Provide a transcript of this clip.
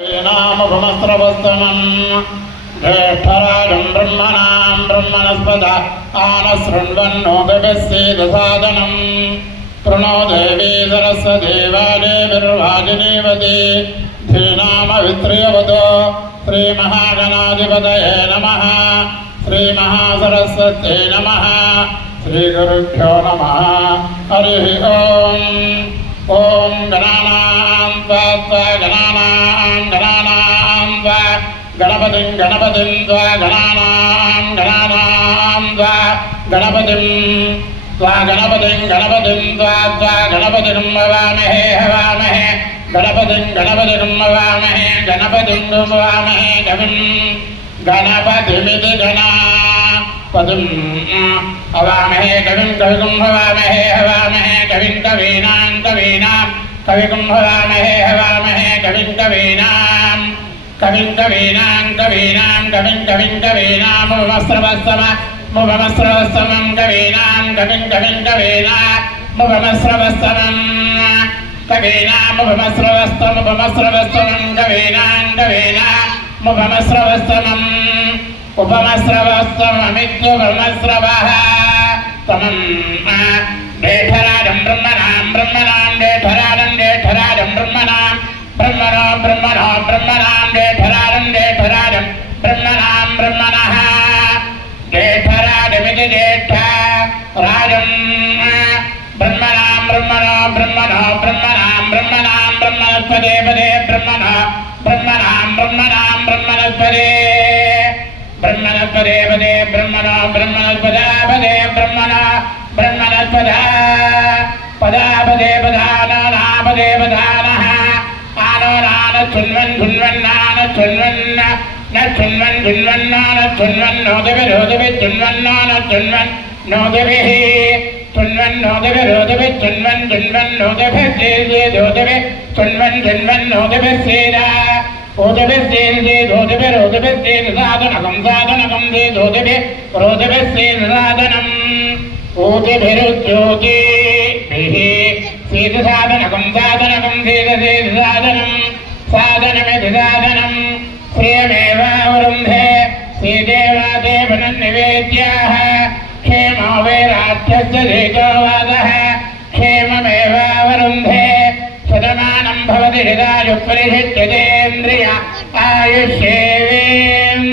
नामभमस्रवस्तमं ज्येष्ठराजं ब्रह्मणां ब्रह्मणस्पद आनशृण्वन्नोदभिस्सेदसादनं प्रणो देवी सरस्वतीवादेवीर्वाजिनीवती धीनामवित्रियवतो श्रीमहागणाधिपतये नमः श्रीमहासरस्वत्यै नमः श्रीगुरुभ्यो नमः हरिः ॐ गणानां त्वा गणानां त्वा गणपतिं त्वा गणानां त्वा गणपतिं त्वा गणपतिं हवामहे गणपतिं हवामहे गणपतिं कविं गणपतिमिति गणापतिं हवामहे कविं हवामहे कविं कवीनां कविं हवामहे कविं कवीनां मुभमस्रवस्तमं कवीनां कविं मुभमस्रवस्तमं कवीनां मुभमस्रवस्तमं कवीनां मुभमस्रवस्तमम् उपमस्रवस्तममित्युपमस्रवः तमं डेठराजं ब्रह्मणां डेठराजं ब्रह्मणां डेठराजं ब्रह्मणः डेठराजमिति जेठराजं ब्रह्मणां ब्रह्मणस्पदे पदे ब्रह्मणस्पदे पदे ब्रह्मणस्पदापदे पदापदे पदानापदे पदानः साधनमितिसाधनं श्रियमेवावरुन्धे श्रीदेवादेवनन्निवेद्याः क्षेमो वैराध्यस्य देजोवादः क्षेममेवावरुन्धे शतमानं भवति हृदायुपरिषिच्यतेन्द्रिय आयुष्येवेन्द्रिये